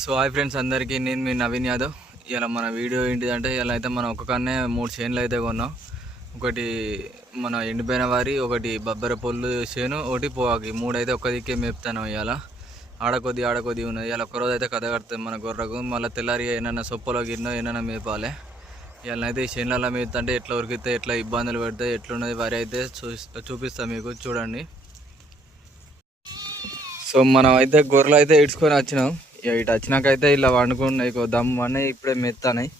So hi friends అందరికీ, నేను మీ నవీన్ యాదవ్. ఇలా మన వీడియో ఏంటిదంటే, ఇలా అయితే మనం ఒక్కనే 3 చేనులు అయితే కొన్నాం. ఒకటి మన ఎండిపోయిన వారి, ఒకటి బబ్బెర పొల్లు చేను, ఒకటి పోవాకి, 3 అయితే ఒక్క దిక్కే మేపుతాను. ఇవాళ ఆడకొద్ది ఉన్నది. ఇలా ఒక్కరోజు అయితే కథ కడుతుంది మన గొర్రెకు. మళ్ళీ తెల్లారి ఏమైనా సొప్పలో గిన్నో ఏమైనా మేపాలి. ఇలా అయితే ఈ చేనులలో మేపుతుంటే ఎట్లా ఉరికితే, ఎట్లా ఇబ్బందులు పెడతాయి, ఎట్లున్నది వరి అయితే చూపిస్తాను మీకు, చూడండి. సో మనం అయితే గొర్రెలు అయితే ఇడ్చుకొని వచ్చినాం. ఇటు వచ్చినాకైతే ఇలా వండుకున్నాయి దమ్ము అని ఇప్పుడే మెత్తానాయి.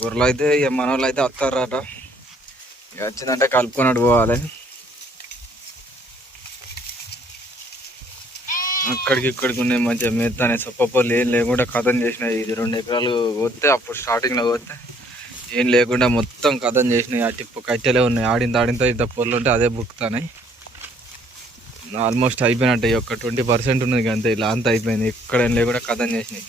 గొర్రెలు అయితే మన వాళ్ళు అయితే వస్తారట. వచ్చిందంటే కలుపుకొని పోవాలి. అక్కడికి ఇక్కడికి ఉన్నాయి మంచిగా మెత్తానే. సొప్పలు ఏం లేకుండా కథం చేసినాయి. ఇది 2 ఎకరాలు పోతే అప్పుడు స్టార్టింగ్లో పోతే ఏం లేకుండా మొత్తం కథం చేసినాయి. ఆ టిప్పు కట్టెలే ఉన్నాయి. ఆడింత ఇంత పొల్లు ఉంటే అదే బుక్కుతానాయి. ఆల్మోస్ట్ అయిపోయినట్టు. ఒక 20% ఉన్నది అంతే. ఇలా అంతా అయిపోయింది. ఎక్కడ లేకుండా కథం చేసినాయి.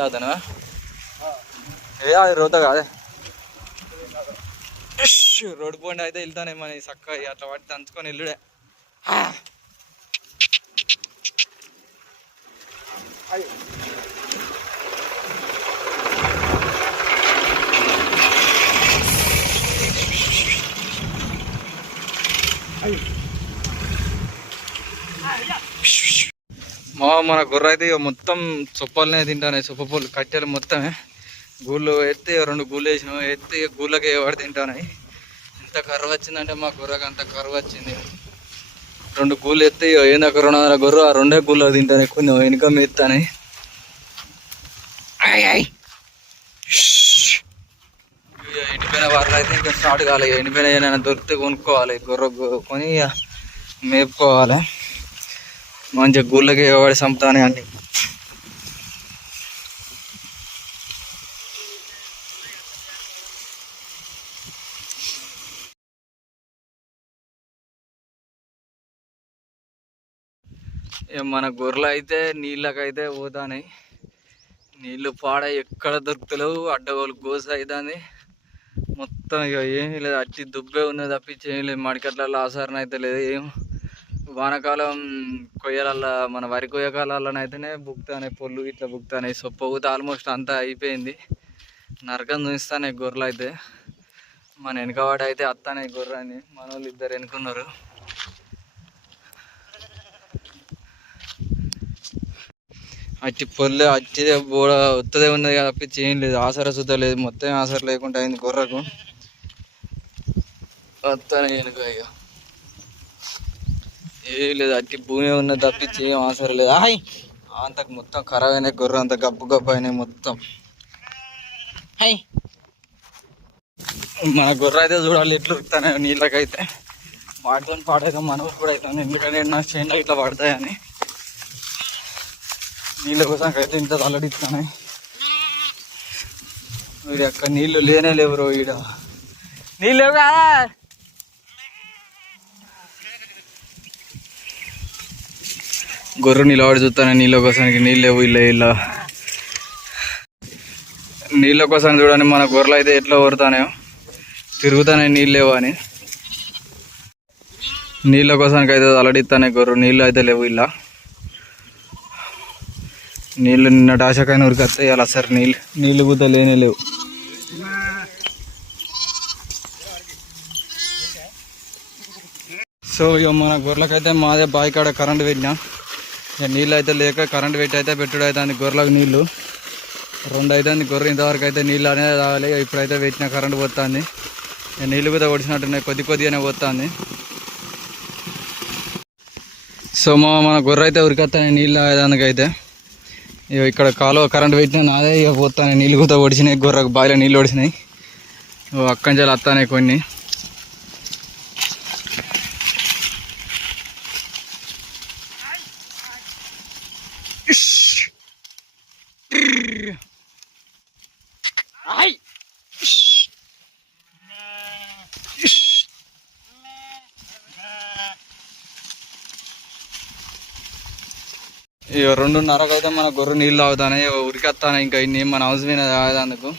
తాగుతానా అది రోత కాదే. రోడ్డు పోండి అయితే వెళ్తానే మన చక్కగా అట్లా పట్టి దంచుకొని వెళ్ళుడే. మన గొర్రె అయితే ఇక మొత్తం సొప్పలనే తింటానే. సొప్పలు కట్టెలు మొత్తమే గూళ్ళు ఎత్తే 2 గూళ్ళు వేసినాం. ఎత్తే గూళ్ళకి ఎవరు తింటానాయి. ఎంత కర్ర వచ్చిందంటే మా గొర్రెకి అంత కర్ర వచ్చింది. 2 గూళ్ళు ఎత్తే ఏందాక 200 గొర్రె ఆ 2 గూళ్ళకి తింటానే. కొన్ని వెనుక ఎత్తానే. ఎండిపోయిన వారిలో అయితే ఇంకా స్టార్ట్ కావాలి. ఎండిపోయిన ఏమైనా దొరికితే కొనుక్కోవాలి. గొర్రె కొని మేపుకోవాలి. మంచిగా గూళ్ళకి ఎవడి చంపుతానే అన్ని. మన గొర్రెలు అయితే నీళ్ళకైతే పోతాయి. నీళ్ళు పాడ ఎక్కడ దొరుకుతలేవు. అడ్డగోలు గోస అవుతుంది మొత్తం. ఇక ఏమీ లేదు, అట్టి దుబ్బే ఉన్నది తప్పించి ఏం లేదు. మడికట్లలో ఆసారణ అయితే లేదు. ఏం వానాకాలం కొయ్యలల్లో, మన వరి కొయ్య కాలాలనైతేనే బుక్తానే పొల్లు ఇట్లా బుక్తానే. సొప్ప ఊత ఆల్మోస్ట్ అంతా అయిపోయింది. నరకం చూస్తానే గొర్రెలు అయితే. మన వెనకవాడ అయితే అత్తానే గొర్రె అని మన వాళ్ళు 2 వెనుకున్నారు. అట్టి పొల్లు అట్టి బోడ ఉత్తదే ఉన్నది తప్పించి ఏం లేదు. ఆసర సుద్ద లేదు. మొత్తం ఆసర లేకుండా అయింది గొర్రెకు. అత్తానే వెనుక ఇక ఏం లేదు. అట్టి భూమి ఉన్నది తప్పించి ఏం అవసరం లేదు. అంతకు మొత్తం ఖరాబ్ అయినాయి గొర్రె. అంత గబ్బు అయినాయి మొత్తం. మన గొర్రె అయితే చూడాలి ఎట్లు ఉరుకుతానే నీళ్ళకైతే. వాటితో పాడైతే మన ఊరు కూడా అవుతాను. ఎందుకంటే నాకు చేనులో ఇట్లా పడతాయని. నీళ్ళ కోసం అయితే ఇంత తల్లడిస్తానే. మీరు అక్కడ నీళ్ళు లేనే లేవు. ఈడ నీళ్ళు లేవు కదా. గొర్రె నిలబడి చూస్తాను నీళ్ళ కోసానికి. నీళ్ళు లేవు ఇలా నీళ్ళ కోసం చూడండి. మన గొర్రెలు అయితే ఎట్లా ఊరుతానేయో తిరుగుతానే నీళ్ళు లేవు అని. నీళ్ళ కోసానికి అయితే అలడిస్తానే గొర్రె. నీళ్ళు అయితే లేవు ఇలా. నీళ్ళు నిన్నటి ఆశకైనా ఉరికొస్తాయి. అలా సరే నీళ్ళు కూడా లేనే లేవు. సో ఇక మన గొర్రెలకైతే మాదే బావి కాడ కరెంట్ పెట్టినా. ఇక నీళ్ళు అయితే లేక కరెంట్ పెట్టి అయితే పెట్టుడు అవుతుంది గొర్రెలకు. నీళ్ళు 2 అవుతుంది. గొర్రె ఇంతవరకు అయితే నీళ్ళు అనేది రావాలి. ఇప్పుడైతే పెట్టిన కరెంట్ పోతుంది. నీళ్ళు కూడా ఒడిచినట్టున్నాయి. కొద్దిగానే పోతుంది. సో మన గొర్రె అయితే ఉరికొస్తాయి నీళ్ళు తాగడానికైతే. ఇక ఇక్కడ కాలువ కరెంట్ పెట్టినా నాదే. ఇక పోతాను. నీళ్ళు కూడా ఒడిచినాయి. గొర్రెకు బావిలో నీళ్ళు ఒడిచినాయి. అక్కంజలు వస్తానే కొన్ని. ఇక 2:30కు అయితే మన గొర్రె నీళ్ళు తాగుతానే. ఉరికొస్తానే ఇంకా ఇన్ని మన హౌస్ మీద తాగేందుకు.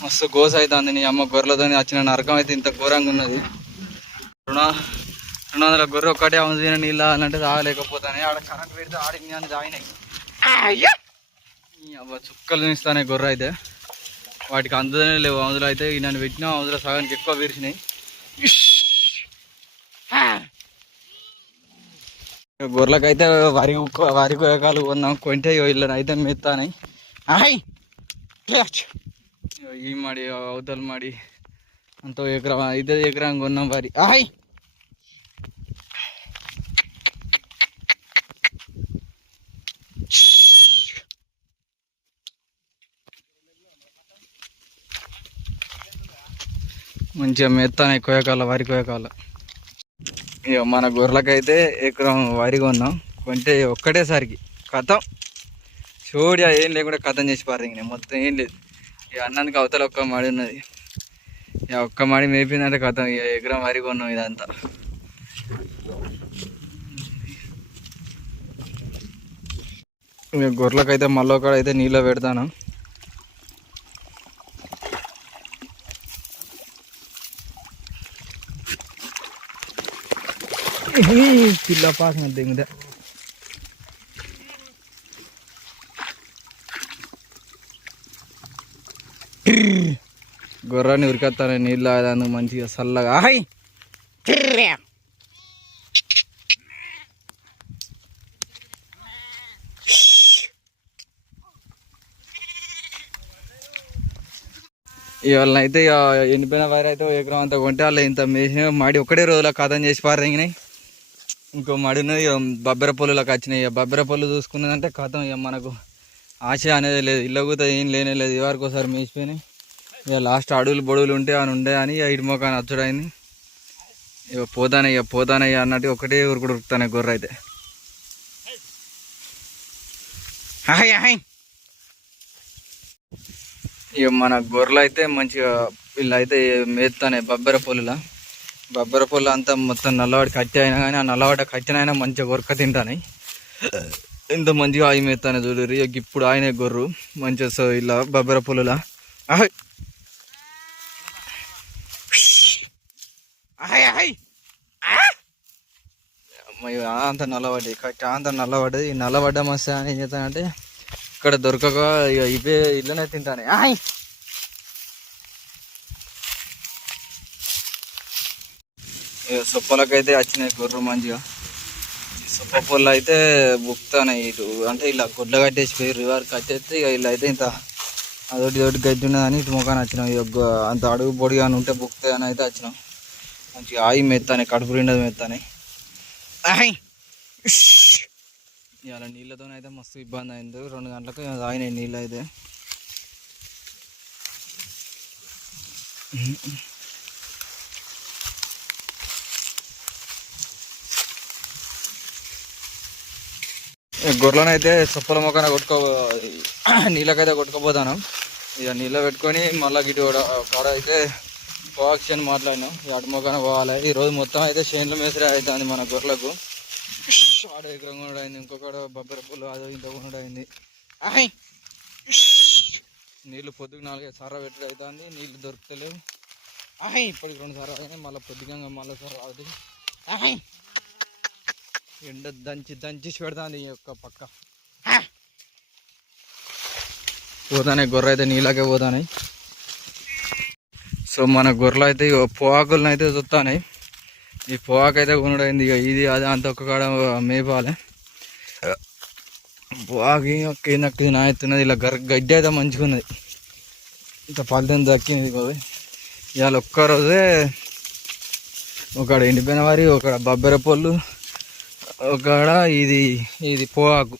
మస్తు గోస అవుతుంది. నీ అమ్మ గొర్రెలతో వచ్చిన నరకం అయితే ఇంత ఘోరంగా ఉన్నది. 200 గొర్రె ఒక్కటే అవసరం నీళ్ళు తాగాలంటే తాగలేకపోతానే. ఆడ కరెంట్ పెడితే ఆడింది అని తాగినాయి. అబ్బా చుక్కలు నిస్తానే గొర్రె అయితే. వాటికి అందులోనే లేవు. అందులో అయితే నన్ను పెట్టినా అందులో సగానికి ఎక్కువ విరిచినాయి. గొర్రెలకైతే వరి కొయ్యకాలు కొన్నాం. కొంటే ఇళ్ళని అయితే మెత్తానే. ఈ మాడి అవతల మాడి అంత ఎకరం 5 ఎకరం కొన్నాం వరి. మంచిగా మెత్తానే కొయ్యకాల వరి కొయ్యకాల. ఇక మన గొర్రెలకైతే ఎకరం వరి కొన్నాం. కొంటే ఒక్కటేసరికి కథం చూడి ఏం లేకుండా కథం చేసి పారింగ్ మొత్తం ఏం లేదు. ఇక అన్నానికి అవతల ఒక్క మాడి ఉన్నది. ఇక ఒక్క మాడి మేపిందంటే కథం. ఇక ఎకరం వరి కొన్నాం ఇదంతా. ఇక గొర్రెలకైతే మళ్ళీ ఒకడ అయితే నీళ్ళు పెడతాను. పిల్ల పాసిన దిగుదా గొర్రాన్ని ఉరికొస్తాను నీళ్ళు తాగదాను మంచిగా చల్లగా. ఇవాళ అయితే ఇక ఎండిపోయిన వైర్ అయితే ఎకరం అంతా కొంటే వాళ్ళు ఇంత మేసిన మాడి ఒకటే రోజులో కథం చేసి పారినాయి. ఇంకో మడి ఉన్నది బబ్బెర పొల్లులకు వచ్చినాయి. ఇక బబ్బెర పొల్లు చూసుకున్నదంటే కథం. ఇక మనకు ఆశ అనేది లేదు. ఇళ్ళ కూత ఏం లేనే లేదు. ఇవరకు ఒకసారి మేసిపోయినాయి. ఇక లాస్ట్ అడవులు బొడుగులు ఉంటే అని ఉండే అని ఇటు మొక్కని అచ్చుడైంది. ఇక పోతానయ్య అన్నట్టు ఒకటే ఉరుకుడు ఉరుకుతానే గొర్రె అయితే. ఇక మన గొర్రెలు అయితే మంచిగా వీళ్ళు అయితే మేస్తానే బబ్బెర పొల్లు అంతా మొత్తం నల్లవాడి కట్టి అయినా కానీ ఆ నల్లవాడ కట్టినైనా మంచిగా గొరక తింటానే. ఎంత మంచిగా ఆయి మేస్తానే చూడరు. ఇక ఇప్పుడు ఆయన గొర్రు మంచిగా సో ఇలా బబ్బెర పొల్లులా అంత నల్లబడ్డాయి కట్టి అంత నల్లబడ్డది. ఈ నల్లబడ్డ మస్తు అని ఏం చేస్తానంటే ఇక్కడ దొరకక ఇక ఇవే ఇళ్ళనే తింటానే. ఇక సొప్పలకైతే వచ్చినాయి గొర్రెలు మంచిగా. సొప్ప పొల్లు అయితే బుక్తానాయి ఇటు అంటే ఇలా గుడ్ల కట్టేసి పోయి రివర్ కట్టేస్తే ఇక ఇలా అయితే ఇంత అదొకటి గడ్డి ఉన్నదని ఇటు ముఖాన్ని వచ్చినాం. ఇక అంత అడుగు పొడిగా ఉంటే బుక్తాయి అని అయితే వచ్చినాం. మంచిగా ఆయి మెత్తానే కడుపు నిండదు మెత్తానే. ఇవాళ నీళ్ళతోనైతే మస్తు ఇబ్బంది అయింది. 2 గంటలకు తాగినాయి నీళ్ళు అయితే. గొర్రెలనైతే సొప్పల మొక్కన నీళ్ళకైతే కొట్టుకోపోతాను. ఇక నీళ్ళ పెట్టుకొని మళ్ళీ గిటు కాడ అయితే కోఆక్షన్ మాట్లాడినాం. అటు మొక్కన పోవాలి. ఈరోజు మొత్తం అయితే చేనులు మేసరే అవుతుంది మన గొర్రెలకు. ఆడ ఎకరం కూడా అయింది. ఇంకొకడ బబ్బెర పుల్లు అదో ఇంత కూడా అయింది. నీళ్ళు పొద్దుకు 4 సార్లు పెట్టి అవుతుంది. నీళ్ళు దొరుకుతలేవు. ఇప్పటికి 2 సార్లు అయినాయి. మళ్ళీ పొద్దుగా మళ్ళీ సార్ అవుతుంది. ఎండ దంచి పెడతాను ఈ యొక్క పక్క. పోతానే గొర్రె అయితే నీళ్ళకే పోతానే. సో మన గొర్రెలు అయితే పొగాకులను అయితే చూస్తానే. ఈ పొగాకు అయితే కొనుడైంది. ఇక ఇది అది అంత ఒక్క కాడ మేపాలి. పొగాకి కిందకి నాయతున్నది. ఇలా గడ్డి అయితే మంచిగా ఉన్నది. ఇంత ఫలితం దక్కింది. ఇవాళ ఒక్కరోజే ఒకడ ఎండిపోయిన వారి ఒక బబ్బెర పొల్లు ఒకడ ఇది పొగాకు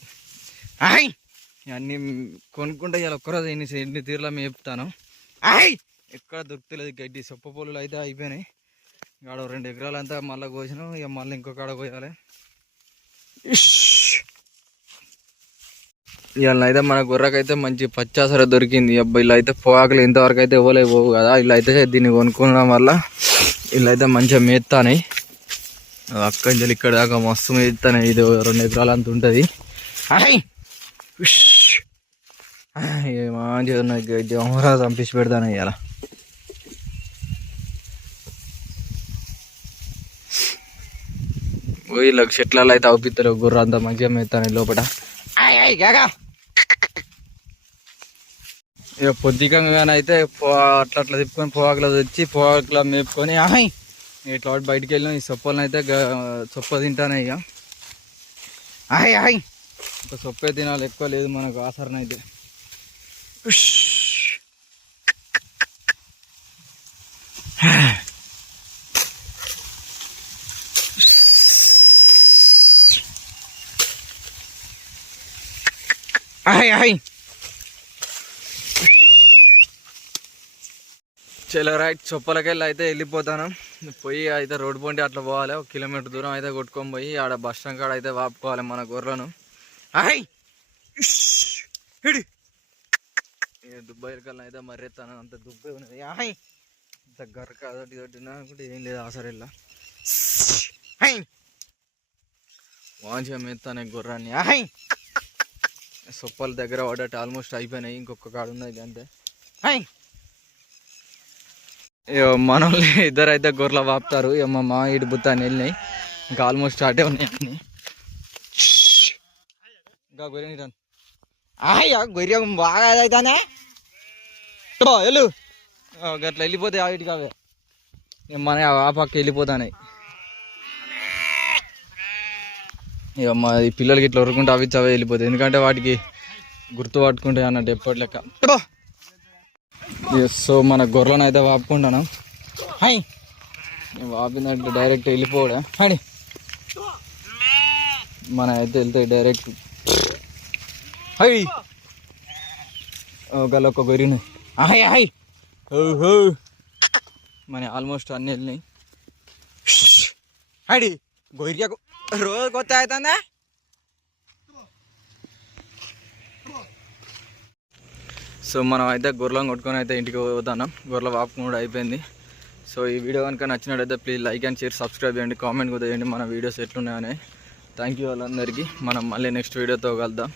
అన్నీ కొనుక్కుంటే ఇవాళ ఒక్కరోజు ఎన్ని తీరులో మేపుతాను. ఎక్కడ దొరుకుతలేదు గడ్డి. సొప్ప పొల్లులు అయితే అయిపోయినాయి. ఆడ 2 ఎకరాలంతా మళ్ళీ కోసినాం. ఇక మళ్ళీ ఇంకొక కాడ కోయాలి. ఇవాళ అయితే మన గొర్రెకైతే మంచి పచ్చాసర దొరికింది. అబ్బాయి ఇలా అయితే పొగాకులు ఇంతవరకు అయితే ఇవ్వలే పోవు కదా. ఇలా అయితే దీన్ని కొనుక్కోవడం వల్ల ఇలా అయితే మంచిగా మేస్తానే. అక్కడి నుంచి ఇక్కడ దాకా మస్తు మేస్తానే. ఇది 2 ఎకరాలు అంత ఉంటుంది. మంచిగా ఉన్నాయి గడ్డి. అమరా చంపించి పెడతాను ఇవాళ. వీళ్ళకి చెట్లలో అయితే అవుపిస్తారు గుర్ర అంతా మంచిగా మేస్తాను లోపల. ఇక పొద్దుకంగానైతే అట్లా అట్లా తిప్పుకొని పొగాకులో తెచ్చి పొగాకులో మేపుకొని ఇట్లా బయటికి వెళ్ళినాం. ఈ సొప్పలను అయితే సొప్ప తింటానే ఇక ఒక సొప్పే తినాలి, ఎక్కువ లేదు మనకు ఆసరణ అయితే. చలో రైట్, చొప్పలకెళ్ళి అయితే వెళ్ళిపోతాను. పోయి అయితే రోడ్డు పొంటి అట్లా పోవాలి. 1 కిలోమీటర్ దూరం అయితే కొట్టుకొని పోయి ఆడ బస్ స్టాండ్ కాడ అయితే వాపుకోవాలి మన గొర్రెలను. దుబ్బాయి కల్లా అయితే మర్రెత్తాను, అంత దుబ్బే ఉన్నది. ఇంత గర్రక అదొకటి కూడా ఏం లేదు ఆసరిల్లా. మంచిగా మెత్తాను గుర్రాన్ని. సొప్పల దగ్గర పడ్డట్టు ఆల్మోస్ట్ అయిపోయినాయి, ఇంకొక కాడు ఉన్నది అంతే. మనల్ని ఇద్దరు అయితే గొర్రెలు వాపుతారు. మా మా ఇటు బుత్తాన్ని వెళ్ళినాయి, ఇంకా ఆల్మోస్ట్ స్టార్టే ఉన్నాయి అన్ని. ఇంకా గొర్రె బాగా అవుతానే వెళ్ళు, అట్లా వెళ్ళిపోతే ఇటు కావే మన ఆ పక్క వెళ్ళిపోతాయి. ఇక మా ఈ పిల్లలకి ఇట్లా ఉరుకుంటే అవి చవే వెళ్ళిపోతాయి, ఎందుకంటే వాటికి గుర్తు పట్టుకుంటాయి అన్నట్టు ఎప్పటి లెక్క. సో మన గొర్రెలను అయితే వాపుకుంటాను. వాపినట్టు డైరెక్ట్ వెళ్ళిపోవడం అని మన అయితే వెళ్తాయి డైరెక్ట్. ఒక గొర్రెని మన ఆల్మోస్ట్ అన్నీ వెళ్ళినాయి. గొర్రెకు రోజు కొత్త అవుతుందా. సో మనం అయితే గొర్రెలను కొట్టుకొని అయితే ఇంటికి పోతున్నాం. గొర్రెల వాపు కూడా అయిపోయింది. సో ఈ వీడియో కనుక నచ్చినట్టయితే please like and share, subscribe చేయండి, కామెంట్ కూడా చేయండి మన వీడియోస్ ఎట్లున్నాయని. థ్యాంక్ యూ వాళ్ళందరికీ. మనం మళ్ళీ నెక్స్ట్ వీడియోతో కలుద్దాం.